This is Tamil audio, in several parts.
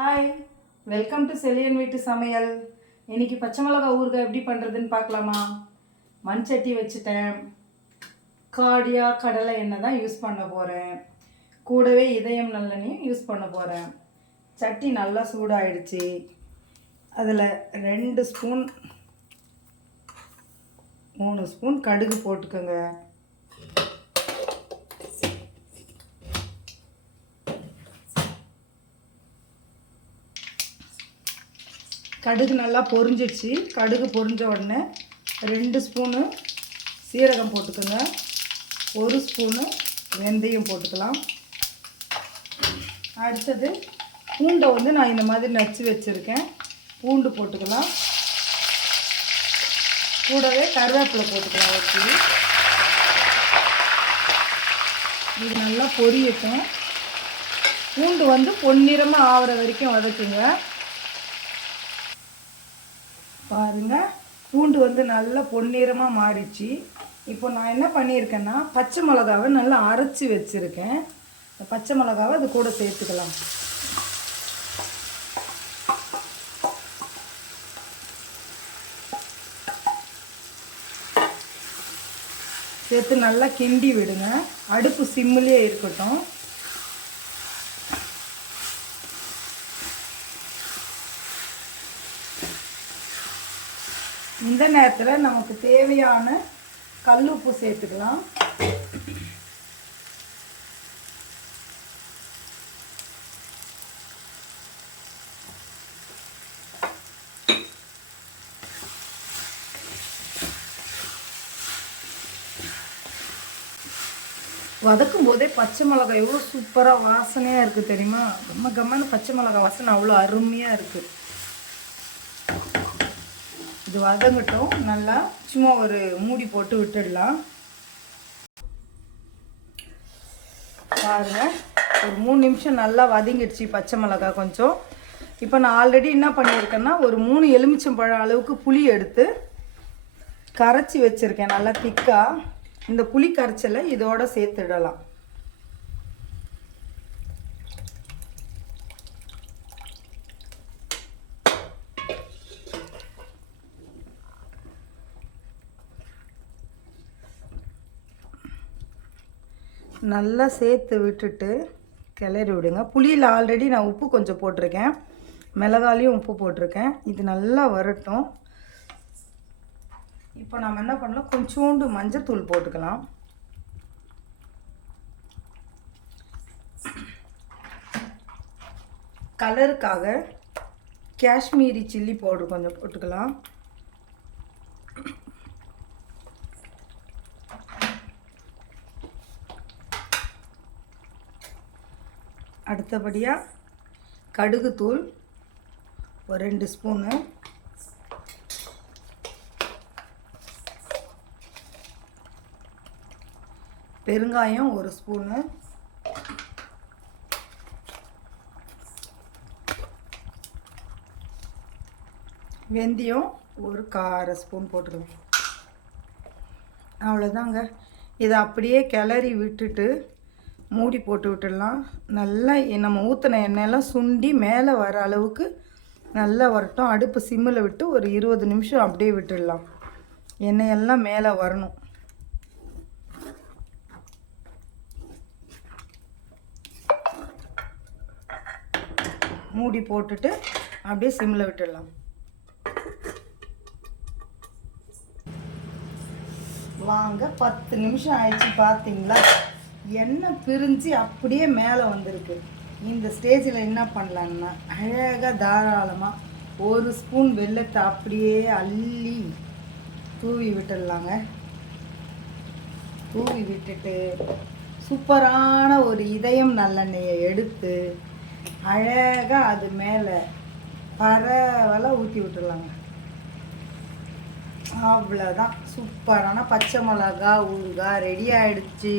ஹாய், வெல்கம் டு செலியன் வீட்டு சமையல். இன்றைக்கி பச்சை மிளகாய் ஊறுகாய் எப்படி பண்ணுறதுன்னு பார்க்கலாமா? மண் சட்டி வச்சுட்டேன். காடியா கடலை எண்ணெய் தான் யூஸ் பண்ண போகிறேன். கூடவே இதயம் நல்லெண்ணையும் யூஸ் பண்ண போகிறேன். சட்டி நல்லா சூடாயிடுச்சு. அதில் 2 ஸ்பூன் 3 ஸ்பூன் கடுகு போட்டுக்கோங்க. கடுகு நல்லா பொரிஞ்சிடுச்சு. கடுகு பொரிஞ்ச உடனே 2 ஸ்பூனு சீரகம் போட்டுக்கோங்க. 1 ஸ்பூனு வெந்தயம் போட்டுக்கலாம். அடுத்தது பூண்டை நான் இந்த மாதிரி நச்சு வச்சுருக்கேன். பூண்டு போட்டுக்கலாம். கூடவே கருவேப்பிலை போட்டுக்கலாம் ஒரு கிலோ. இது நல்லா பொரியட்டும். பூண்டு பொன்னிறமாக ஆகிற வரைக்கும் வதக்குங்க. பாருங்கள், பூண்டு நல்லா பொன்னிறமாக மாறிடுச்சு. இப்போ நான் என்ன பண்ணியிருக்கேன்னா, பச்சை மிளகாவை நல்லா அரைச்சி வச்சுருக்கேன். பச்சை மிளகாவை அது கூட சேர்த்துக்கலாம். சேர்த்து நல்லா கிண்டி விடுங்க. அடுப்பு சிம்மிலே இருக்கட்டும். இந்த நேரத்தில் நமக்கு தேவையான கல் உப்பு சேர்த்துக்கலாம். வதக்கும் போதே பச்சை மிளகாய் எவ்வளோ சூப்பராக வாசனையாக இருக்குது தெரியுமா? கம்மன்னு பச்சை மிளகாய் வாசனை அவ்வளோ அருமையாக இருக்குது. இது வதங்கட்டும். நல்லா சும்மா ஒரு மூடி போட்டு விட்டுடலாம். பாருங்கள், ஒரு 3 நிமிஷம் நல்லா வதங்கிடுச்சு பச்சை மிளகாய் கொஞ்சம். இப்போ நான் ஆல்ரெடி என்ன பண்ணியிருக்கேன்னா, ஒரு 3 எலுமிச்சம்பழம் அளவுக்கு புளி எடுத்து கரைச்சி வச்சுருக்கேன் நல்லா திக்காக. இந்த புளி கரைச்சலை இதோட சேர்த்துடலாம். நல்லா சேர்த்து விட்டுட்டு கிளறி விடுங்க. புளியில் ஆல்ரெடி நான் உப்பு கொஞ்சம் போட்டிருக்கேன், மிளகாலையும் உப்பு போட்டிருக்கேன். இது நல்லா வரட்டும். இப்போ நம்ம என்ன பண்ணலாம், கொஞ்சோண்டு மஞ்சத்தூள் போட்டுக்கலாம். கலருக்காக காஷ்மீரி சில்லி பவுடர் கொஞ்சம் போட்டுக்கலாம். அடுத்தபடியாக கடுகு தூள் ஒரு 2 ஸ்பூனு, பெருங்காயம் 1 ஸ்பூனு, வெந்தயம் ஒரு 1/4 ஸ்பூன் போட்டுக்கலாம். அவ்வளோதாங்க. இதை அப்படியே கிளறி விட்டுட்டு மூடி போட்டு விட்டுடலாம். நல்லா நம்ம ஊற்றின எண்ணெயெல்லாம் சுண்டி மேலே வர அளவுக்கு நல்லா வரட்டும். அடுப்பு சிம்மில் விட்டு ஒரு 20 நிமிஷம் அப்படியே விட்டுடலாம். எண்ணெயெல்லாம் மேலே வரணும். மூடி போட்டுட்டு அப்படியே சிம்மில் விட்டுடலாம். வாங்க, 10 நிமிஷம் ஆயிடுச்சு. பார்த்தீங்களா, எண்ணெய் பிரிஞ்சு அப்படியே மேலே வந்திருக்கு. இந்த ஸ்டேஜில் என்ன பண்ணலான்னா, அழகாக தாராளமாக 1 ஸ்பூன் வெல்லத்தை அப்படியே அள்ளி தூவி விட்டுடலாங்க. தூவி விட்டுட்டு சூப்பரான ஒரு இதயம் நல்லெண்ணெயை எடுத்து அழகாக அது மேலே பரவலாக ஊற்றி விட்டுடலாங்க. அவ்வளோதான், சூப்பரான பச்சை மிளகா ஊறுகாய் ரெடி ஆகிடுச்சு.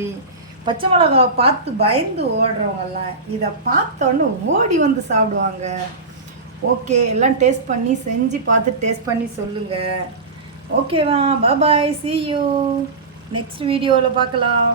பச்சை மிளகாவை பார்த்து பயந்து ஓடுறவங்கெல்லாம் இதை பார்த்தோன்னு ஓடி வந்து சாப்பிடுவாங்க. ஓகே, எல்லாம் டேஸ்ட் பண்ணி செஞ்சு பார்த்து டேஸ்ட் பண்ணி சொல்லுங்கள். ஓகேவா? பாய், see you. நெக்ஸ்ட் வீடியோவில் பார்க்கலாம்.